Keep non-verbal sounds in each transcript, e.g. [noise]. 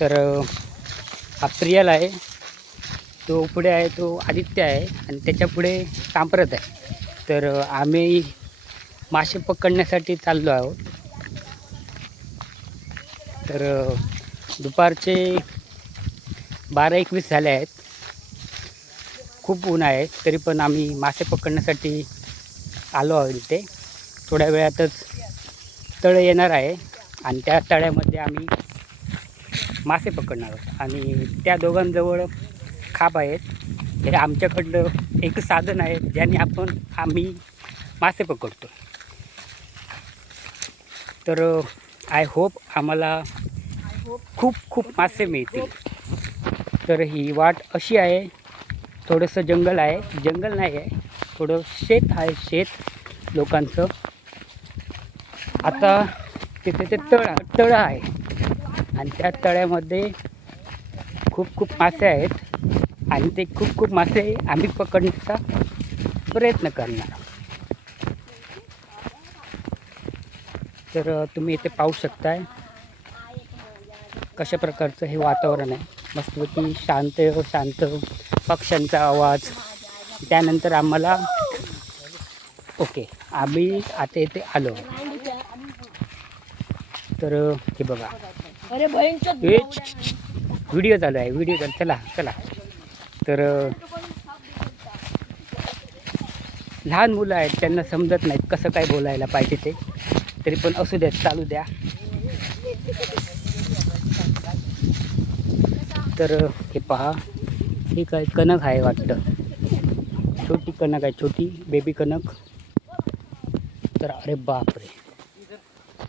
तर अ, हा प्रियल आहे. तो पुढे आहे तो आदित्य आहे आणि त्याच्या पुढे सांप्रत आहे. तर आम्ही मासे पकडण्यासाठी चाललो आहोत. तर दुपारचे बारा एकवीस झाले आहेत. खूप ऊन आहे तरी पण आम्ही मासे पकडण्यासाठी आलो आहोत इथे. थोड्या वेळातच तळ येणार आहे आणि त्या तळ्यामध्ये आम्ही मासे पकडणार आहोत आणि त्या दोघांजवळ खाप आहेत. हे आमच्याकडलं एक साधन आहे ज्याने आपण आम्ही मासे पकडतो. तर आय होप आम्हाला खूप खूप मासे मिळतील. तर ही वाट अशी आहे थोडंसं जंगल आहे. जंगल नाही आहे थोडं शेत आहे शेत लोकांचं. आता तिथे ते तळ तळं आहे. आणि त्या तळ्यामध्ये खूप खूप मासे आहेत. आणि ते खूप खूप मासे आम्ही पकडण्याचा प्रयत्न करणार तर तुम्ही इथे पाहू शकताय कशा प्रकारचं हे वातावरण आहे. मस्तपैकी शांत शांत पक्ष्यांचा आवाज. त्यानंतर आम्हाला ओके आम्ही आता इथे आलो. तर हे बघा. अरे व्हिडिओ चालू आहे व्हिडिओ चालू. चला चला. तर लहान मुलं आहेत त्यांना समजत नाहीत कसं काय बोलायला पाहिजे ते. तरी पण असू द्या चालू द्या. तर हे पहा. हे काय कणक आहे वाटतं. छोटी कणक आहे छोटी बेबी कणक. तर अरे बापरे.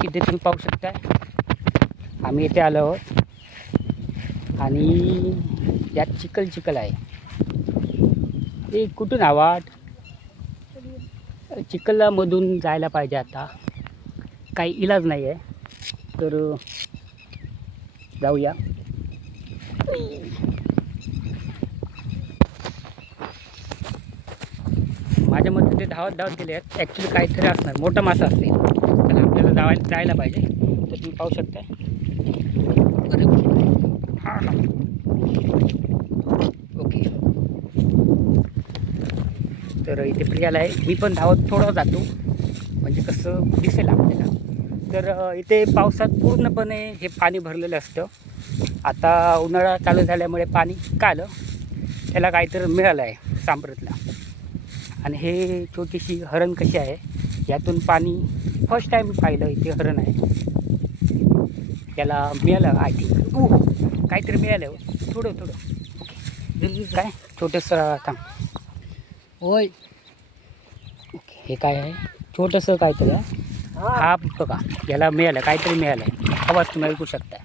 इथे तुम्ही पाहू शकताय? आम्ही इथे आलो आहोत. आणि यात चिखल चिखल आहे. ते कुठून आवाट वाट? चिखलामधून जायला पाहिजे आता. काही इलाज नाही आहे. तर जाऊया. माझ्या मते ते धावत धावत गेले आहेत. ॲक्च्युली काहीतरी असणार. मोठा मासा असते तर आपल्याला जावायला जायला पाहिजे. तर तुम्ही पाहू शकता अरे हा हा. ओके. तर इथे प्रियाला आहे. मी पण धावत थोडं जातो. म्हणजे कसं दिसेल आपल्याला. तर इथे पावसात पूर्णपणे हे पाणी भरलेलं असतं. आता उन्हाळा चालू झाल्यामुळे पाणी का आलं? त्याला काहीतरी मिळालं आहे सांप्रतला आणि हे छोटीशी हरण कशी आहे? यातून पाणी फर्स्ट टाईम पाहिलं इथे हरण आहे. त्याला मिळालं आय थिंक ओ काहीतरी मिळालं हो. थोडं थोडं. ओके. काय? छोटंसं थांब. होय. ओके हे काय आहे? छोटंसं काहीतरी आहे. हा. बघा याला मिळालं काहीतरी मिळालं. आहे आवाज तुम्ही ऐकू शकता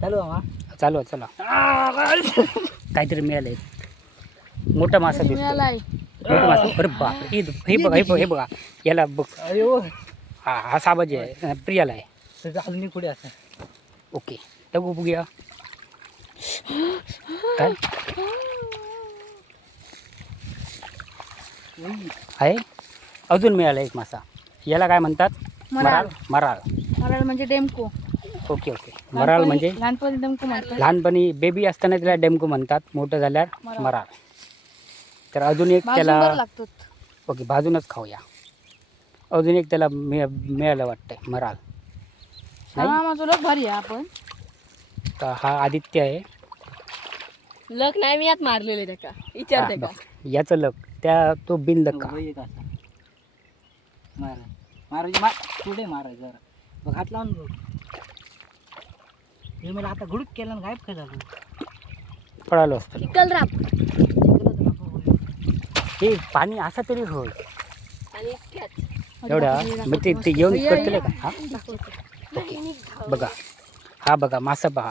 चालू आहे चालू आहे चला. काहीतरी मिळालं आहे मोठा मासा दिसतो मिळालाय. मोठा मासा. अरे बाप हे हे बघा हे बघा हे बघा. याला बघ. अयो. हा हा साबाजी आहे. प्रियाला आहे. अजून पुढे असं ओके. बघू बघूया. काय? आहे? अजून मिळाला एक मासा. याला काय म्हणतात? मराळ. मराळ. मराळ म्हणजे डेमको. Okay okay. मराळ म्हणजे? लहानपणी डेमको म्हणतात लहानपणी बेबी असताना त्याला डेमको म्हणतात मोठं झाल्यावर. मराळ तर अजून एक भाजून त्याला बरं लागतो. ओके भाजूनच खाऊया. अजून एक त्याला मिळ मिळालं वाटतंय मराळ नाही? हा माझं लोक भारी आहे आपण. तर हा आदित्य आहे. लक नाही मी यात मारलेले त्याका हा, विचारते का? बघ. याचं लक त्या तो बिन लक मारा. मारा मार पुढे मारायचं जरा. बघ हात लावून बघ. हे मला आता गुडूक केला गायब काय झालं? पळालो असतं. चिकल राप हे पाणी असा तरी होय. आणि इतक्यात. एवढा? मग ते ते येऊन ये, करतले का? हा? बघा. हा बघा मासा पहा.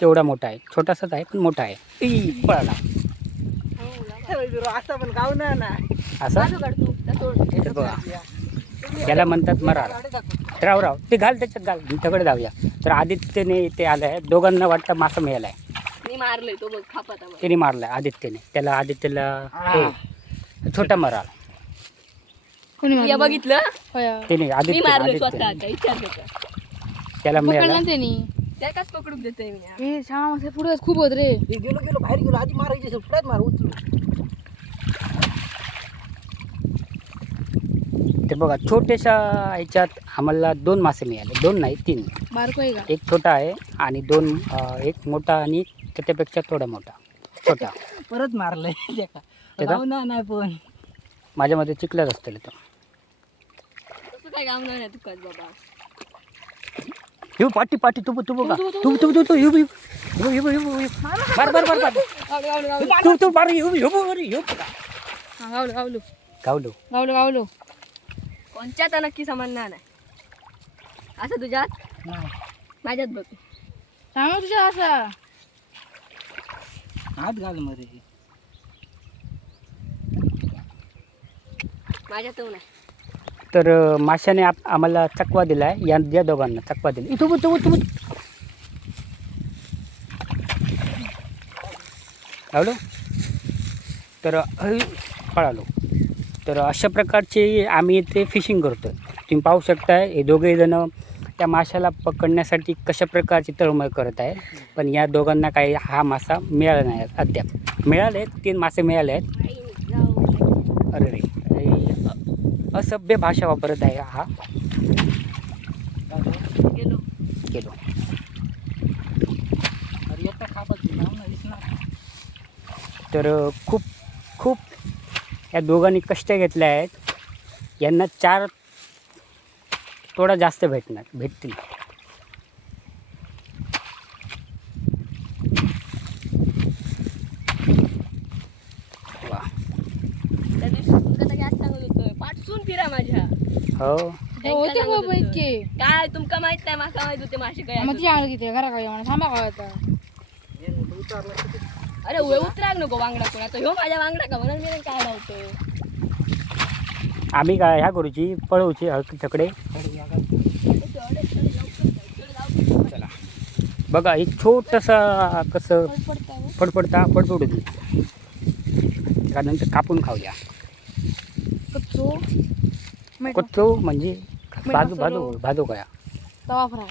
केवढा मोठा आहे. छोटासाच आहे पण मोठा आहे. ई, पळाला. असं पण गाव ना. असा? तू. तर बघा. याला म्हणतात मराळ राव राव ते घाल त्याच्यात घाल. दगड जाऊया. तर आदित्यने ते आलं आहे. दोघांना वाटतं मासा मिळाला आहे. मी मारलंय तो बघ. त्याने आदित्यने. त्याला आदित्यला हे. छोटा कोणी मारलं? बघितलं? होय. त्याने मी आदित्य त्याला. पकडलं मिळाला. त्याकाच पकडून देतोय मी? हे श्यामा मासे पुढे खूप होत रे. गेलो गेलो बाहेर गेलो. आधी मारायचे पुढ्यात मार उचलू ते बघा छोट्याशा ह्याच्यात आम्हाला दोन मासे मिळाले. दोन नाही तीन. बारको आहे का? एक छोटा आहे आणि दोन अं, एक मोठा आणि त्याच्यापेक्षा थोडा मोठा. छोटा. परत मारलंय [laughs] त्याका त्याचा? नाही पण. माझ्यामध्ये चिखलच असतील तो. तसं काय काम नाही तुकाच बाबा. हिव पाटी पाटी तू तू बघा तू तू तू तू हिव हिव. हिव हिव हिव हिव. बर बर बर बर गावलो गावलो गावलो. तू तू बार हिव हिव हिव हिव गावलो. गावलो. गावलो गावलो. गावलो कोणच्यात नक्की समजणार नाही. असं तुझ्यात? नाही. माझ्यात बघ. श्यामा तुझ्या असा. हात घाल मध्ये माझ्यात नाही. तर माशाने आप आम्हाला चकवा दिला आहे या या दोघांना चकवा दिला इथं तू तू लावलो? तर पळालो. तर अशा प्रकारचे आम्ही इथे फिशिंग करतो. तुम्ही पाहू शकताय हे दोघे जण त्या माशाला पकडण्यासाठी कशा प्रकारची तळमळ करत आहे. पण या दोघांना काही हा मासा मिळाला नाही अद्याप. मिळाले तीन मासे मिळाले आहेत. अरे रे असभ्य भाषा वापरत आहे हा. गेलो. दिसणार. तर खूप या दोघांनी कष्ट घेतले आहेत. यांना चार थोडा जास्त भेटणार भेटतील. पाठसून फिरा माझ्या. हो. होते सांगत बाबा होतो. इतके काय तुमका माहीत नाही माका माहीत होते मासे काय मग ती आळ किती घरा काय म्हणा थांबा काय आता? की ते- अरे वे उतराग नको वांगडा कोण? आता ह्यो माझ्या वांगडा का? म्हणून मी काय लावतो आम्ही काय ह्या करूची पळवची हळकी तकडे कडे या का? चला. बघा एक छोटंसं कसं फडफडता फडफडू दे. त्यानंतर कापून खाऊया. कच्चो. कच्चो म्हणजे मसालो. बाजू बाजू काय तवा फ्राय.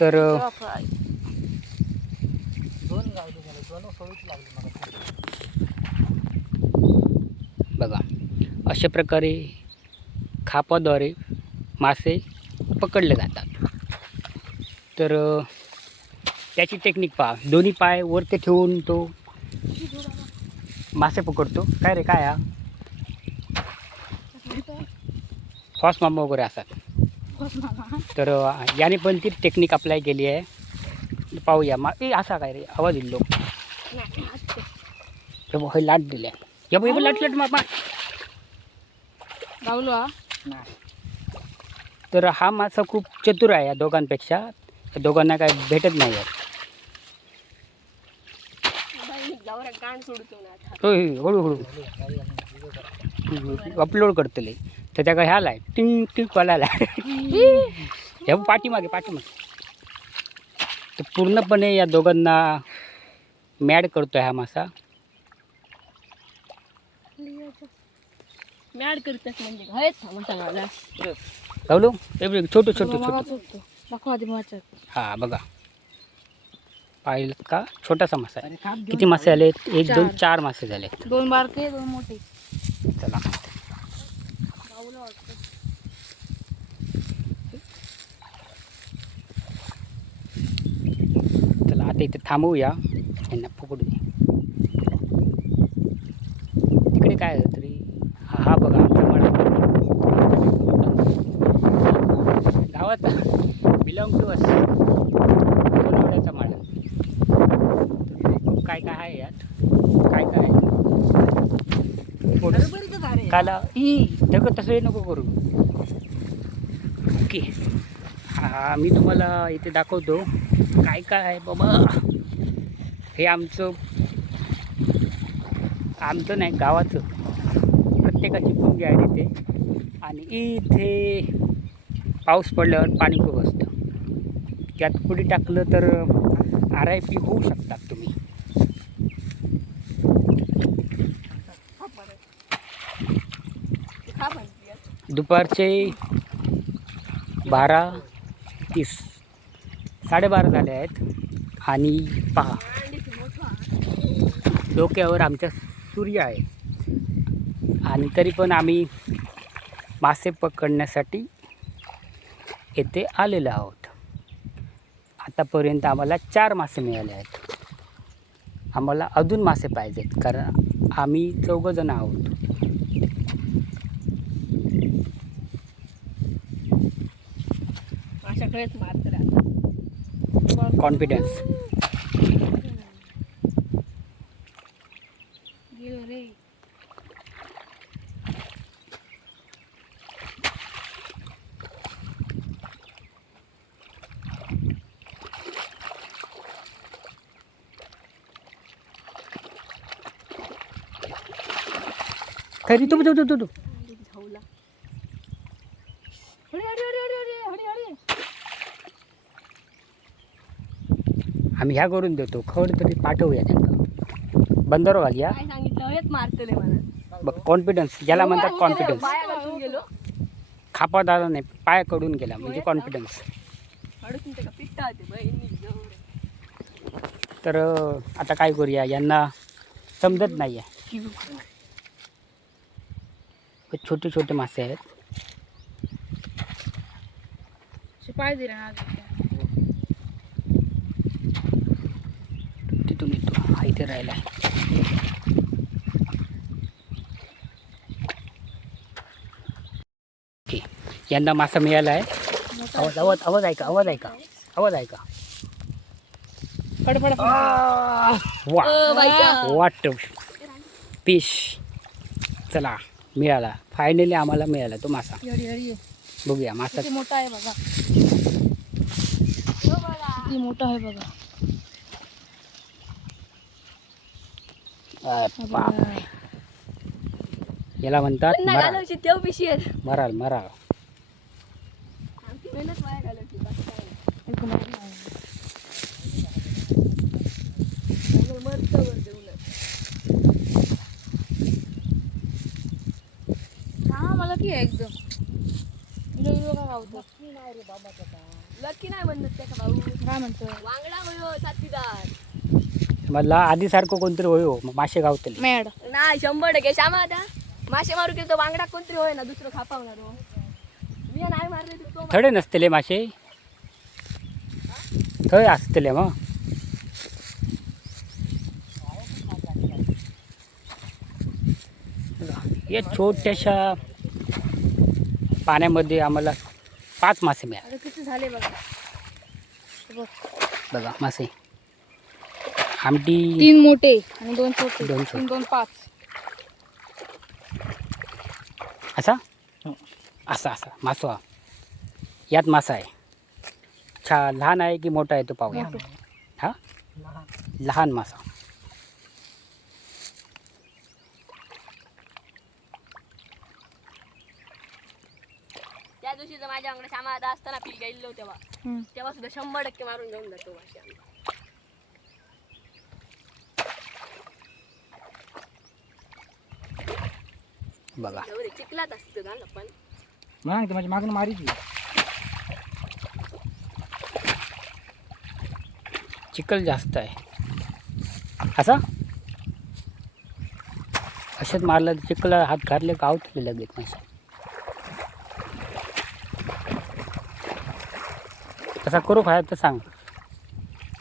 तर तवा फ्राय दोन गावले झाले दोन सोळीच लागली मला बघा अशा प्रकारे खापाद्वारे मासे पकडले जातात. तर त्याची टेक्निक पहा. दोन्ही पाय वरती ठेवून तो मासे पकडतो. काय रे काय हा? फॉस मामा वगैरे असतात. तर याने पण ती टेक्निक अप्लाय केली आहे. पाहूया. मा ए असा काय रे? आवाज लोक. हे लाट दिल्या बघ, हे बघ, लाट लाट मामा गावलो हा? तर हा मासा खूप चतुर आहे या दोघांपेक्षा. या दोघांना काय भेटत नाही आहे. होय हळूहळू अपलोड करतले तर त्या काय ह्याला आहे. टिंग टिंग बघ, पाठीमागे पाठीमागे. तर पूर्णपणे या दोघांना मॅड करतो हा मासा. मॅड करतात म्हणजे हे बघ, छोटं छोटं छोटं. दाखवा आधी हा बघा. पाहिलं का? छोटासा मासा आहे. किती मासे आले एक दोन चार. चार मासे झाले दोन बारके दोन मोठे. चला गावलो वाटतं चला आता इथे थांबवूया यांना पकडू दे. तिकडे काय आहे तरी? हा हा बघा आमचा गावात बिलॉंग टू अस कोलवड्याचा मळा. तर खूप काय काय आहे यात? काय काय आहे. काला ई ढग तसं हे नको करू. ओके. हा मी तुम्हाला इथे दाखवतो. काय काय आहे बाबा? हे आमचं आमचं नाही गावाचं. प्रत्येकाची पुंगी आहे तिथे आणि इथे पाऊस पडल्यावर पाणी खूप असतं. त्यात कुठे टाकलं तर आर आय पी होऊ शकतात तुम्ही. दुपारचे बारा तीस. साडेबारा झाले आहेत. आणि पहा. डोक्यावर आमच्या सूर्य आहे. आणि तरी पण आम्ही मासे पकडण्यासाठी येथे आलेलो आहोत. आतापर्यंत आम्हाला चार मासे मिळाले आहेत. आम्हाला अजून मासे पाहिजेत कारण आम्ही चौघजण आहोत. माझ्याकडेच मार राहतात. कॉन्फिडन्स गेलो रे खरी तू तू आम्ही ह्या करून देतो. खड तरी पाठवूया त्यांना. बंदर घालूया काय सांगितलं? हेच मारतले मला बघ कॉन्फिडन्स ज्याला म्हणतात कॉन्फिडन्स खापा दादा नाही पायाकडून गेला म्हणजे कॉन्फिडन्स तर आता काय करूया? यांना समजत नाही आहे हे छोटे छोटे मासे आहेत. पाय दिला ना अजून. तिथून येतो हा इथे राहिला. ओके. यांना मासा मिळाला आहे आवाज आवाज आवाज ऐका आवाज ऐका आवाज ऐका. वा. वाट फिश चला मिळाला. फायनली आम्हाला मिळाला तो मासा. बघूया मासा. किती मोठा आहे बघा. किती मोठा आहे बघा अ, बाप. याला म्हणतात मराल. Moral moral. हा मला की आहे एकदम. लकी नाही म्हणत त्या का भाऊ. काय म्हणतो वांगडा होयो साथीदार. मला आधीसारखं कोणतरी होय हो मग मासे गावतले. मॅड नाही शंभर टक्के. श्यामा आता मासे मारू केलं तर वांगडा कोणतरी होय ना दुसरं खापावणार हो मी नाही मारले तर तो थोडे नसतले मासे. थंय असतले मग. या छोट्याशा पाण्यामध्ये आम्हाला पाच मासे मिळाले. किती झाले बघ. बघा मासे. आमटी तीन मोठे आणि दोन छोटे. दोन छोटे. तीन दोन पाच. असा? असा असा. मासवा यात मासा आहे. छा लहान आहे की मोठा आहे तो पाहूया मोठं. हा? लहान मासा. त्या दिवशी जर माझ्या वांगडा श्यामा आता असताना पीक गेलो तेव्हा. हम्म. तेव्हा सुद्धा शंभर टक्के मारून जाऊन जातो मासे आम्ही. बघा. चिखलात असतं ना पण. मग ते माझ्या मागून मारीची. चिखल जास्त आहे. असा? अशात मारलं तर चिखला हात घातले का आवतले लगेच मासे तसा करू खाया तर सांग.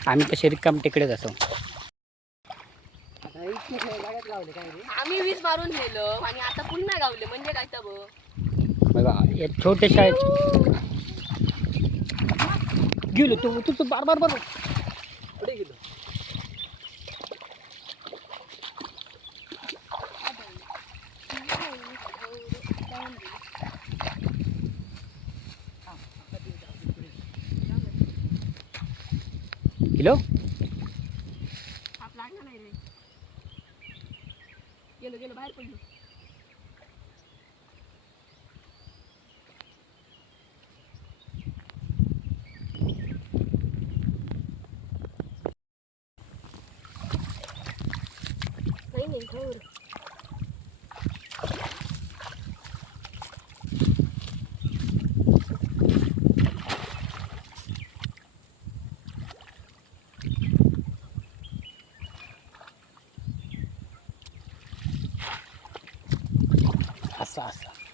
आम्ही तसे रिकाम तिकडेच असो आता इतके जाग्यात लावले काय मारून नेलो आणि आता पुन्हा गावले. म्हणजे काय तर बघ बघा या छोट्याशा गेलो तू तू तू बार बार बार. पुढे गेलो. किलो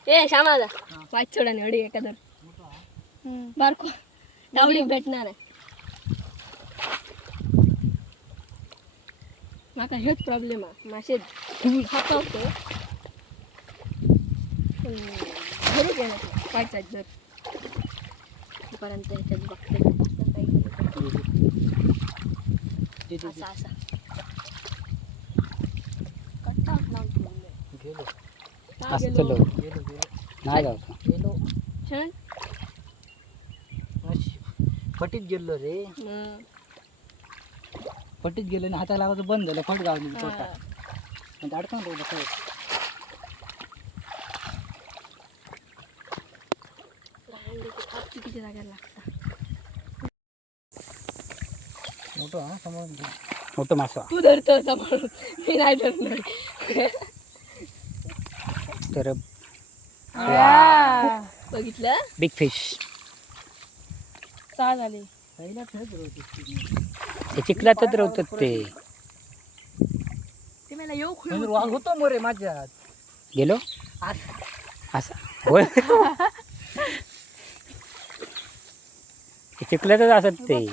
ए श्यामादा वाईट सोडाने अडी एखादं. बारको डावडी भेटणार आहे माका हेच प्रॉब्लेम आहे मासे हातावतो घरीच येणार पायचा जर पर्यंत ह्याच्यात बघते असं असा कट्टा लावून ठेवलंय. असतं नाही जाऊ गेलो छान. फटीत गेलो रे. हं. फटीत गेलो आणि हाताला लावायचं बंद झालं. फट गावली हा. पोटात. म्हणजे अडकून राहिलं काय लहान लेकरं फार चुकीच्या जागेला लागतात मोठं हा समोर. मोठं मासा तू धरतो मी नाही धरणार. आ, बघितलं? बिग फिश सहा झाले. ते चिखलातच राहतात ते. ते मला येऊ खुळ वाघ होतो मोरे माझ्यात. गेलो? असं असं होय ते चिखलातच असत ते.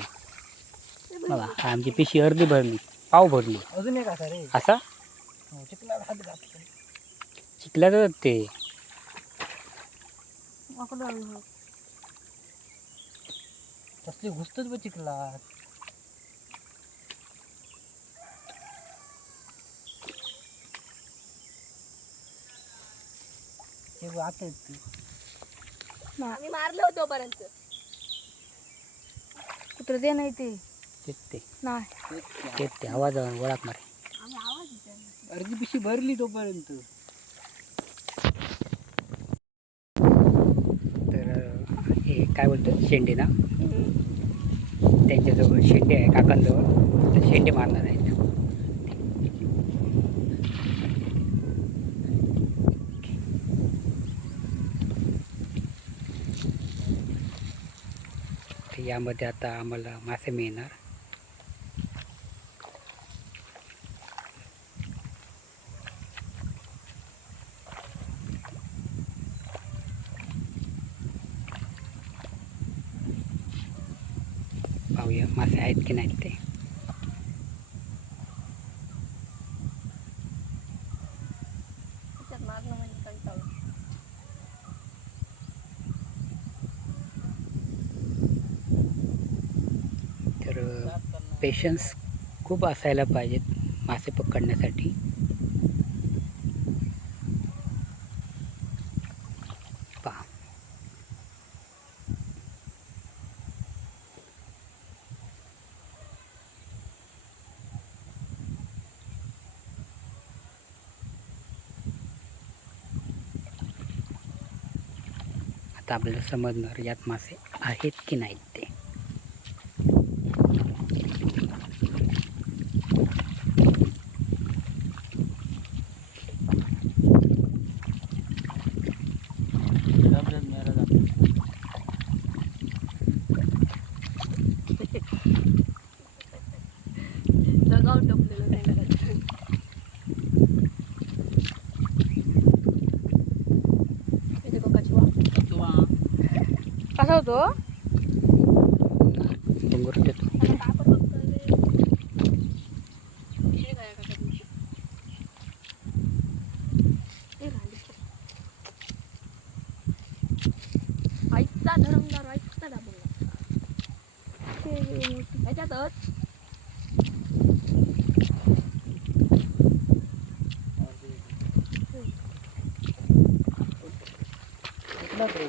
बघा आमची पिशी अर्धी भरली. पाव भरली. अजून एक असा रे. असा हो, चिखलात हात घातला. चिखलातच ते तसली घुसतच बघ चिखलात. हे आहेत ते. आम्ही मारलं होतो पर्यंत कुत्र दे नाही ते. तेच ते. नाही. तेच ते. आवाज ओळख मारे. आम्ही आवाज अर्धी पिशी भरली तोपर्यंत तर अं, हे काय बोलतं शेंडे ना त्यांच्याजवळ शेंडे आहे काकांजवळ. तर शेंडे मारणार आहेत. तर यामध्ये आता आम्हाला मासे मिळणार पाहूया मासे आहेत की नाहीत ते. म्हणजे तर पेशन्स खूप असायला पाहिजेत मासे पकडण्यासाठी. आता आपल्याला समजणार यात मासे आहेत की नाहीत ते डबऱ्यात मेरा जातो जगाव टपलेलं नाही घरात. इथे बघा चिवा. किंवा कसा होतो डोंगर देतो आता कापड बघतोय रे. उशीर काय का त्या दिवशी? ए रांडीच्या. आईचा धरमदार आईचा दाबून ह्याच्यातच चिखलात रे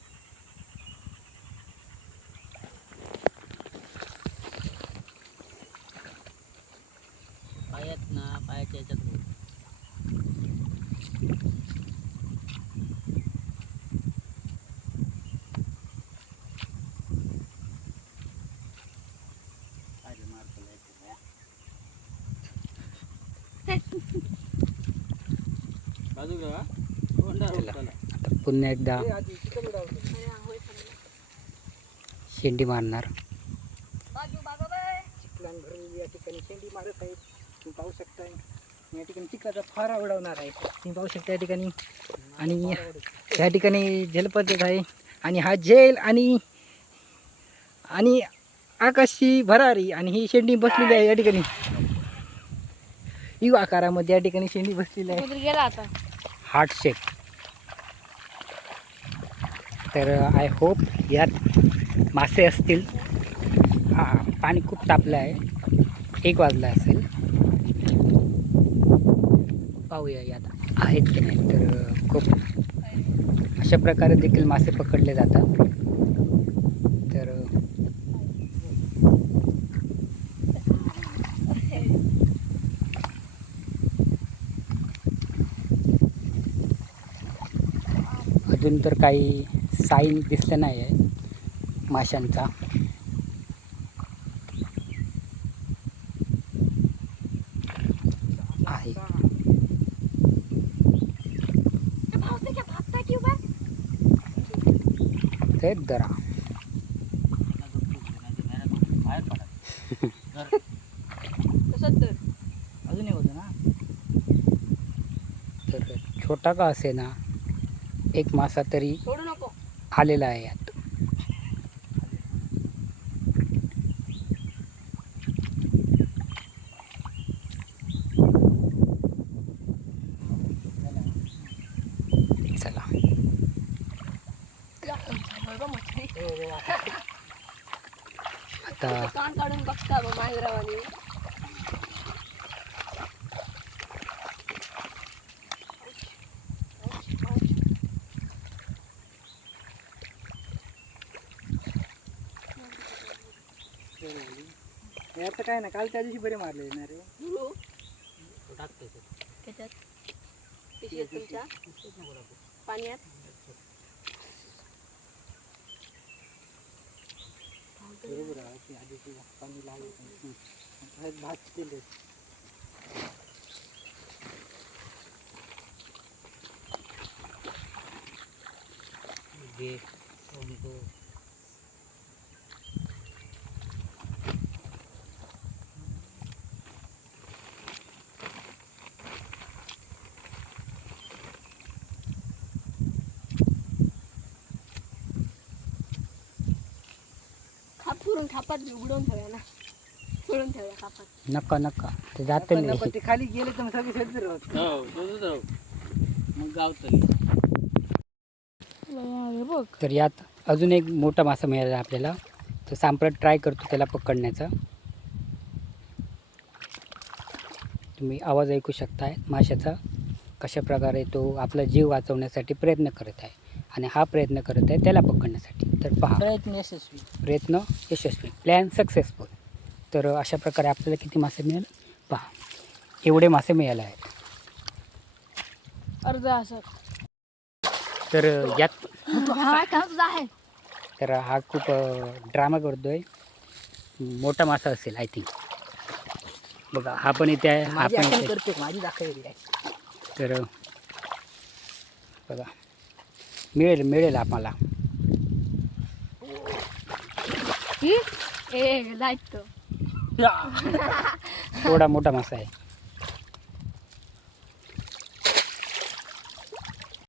पायात ना पायाच्या याच्यात बाजू घ्या चला आता पुन्हा एकदा अरे हा, होय खरं. शेंडी मारणार बाजू बाबा बाय. चिखलान भरलेली या ठिकाणी शेंडी मारत आहेत तुम्ही पाहू शकताय. या ठिकाणी चिखलाचा फारा उडवणार आहे. तुम्ही पाहू शकता या ठिकाणी. आणि या ठिकाणी जलपद्धत आहे. आणि हा जेल आणि आणि आकाशी भरारी आणि ही शेंडी बसलेली आहे या ठिकाणी. यू आकारामध्ये या ठिकाणी शेंडी बसलेली आहे. गेला आता. हार्ट शेप तर आय होप यात मासे असतील. हां पाणी खूप तापलं आहे. एक वाजला असेल. पाहूया यात आहेत की नाही? तर खूप अशा प्रकारे देखील मासे पकडले जातात. तर अजून तर काही साईन दिसलं नाही आहे माशांचा आहे भावते क्या भागताय की उभा? ते दरा बाहेर पडा तसंच तर. अजून एक होतं ना तर छोटा का असे ना एक मासा तरी सोडू नको आलेला आहे यात आता कान काढून बघता. बा मांजरावानी आता काय ना काल त्या दिवशी बरे मारले ना रे. धुळू त्याच्यात? पिशवीत तुमच्या? पाण्यात? पाणी लागले भात केले खाप खापात उघडून ठेवूया ना. ठेवूया नका नका. ते जाते नाही. ते खाली गेले तर मग सगळे शेत राहत हो, मग हे बघ. तर यात अजून एक मोठा मासा मिळाला आपल्याला. तर सांप्रत ट्राय करतो त्याला पकडण्याचा. तुम्ही आवाज ऐकू शकताय माशाचा. कशा प्रकारे तो आपला जीव वाचवण्यासाठी प्रयत्न करत आहे. आणि हा प्रयत्न करत आहे त्याला पकडण्यासाठी. तर पहा. प्रयत्न यशस्वी. प्रयत्न यशस्वी. प्लॅन सक्सेसफुल तर अशा प्रकारे आपल्याला किती मासे मिळाले? पहा. एवढे मासे मिळाले आहेत. अर्धा असं. तर यात हा आहे. तर हा खूप ड्रामा करतोय. मोठा मासा असेल आय थिंक बघा हा पण इथे आहे हा पण इथे आहे. करते आहे. तर बघा. मिळेल मिळेल आम्हाला ही ए लाइट तो थोडा मोठा मासा आहे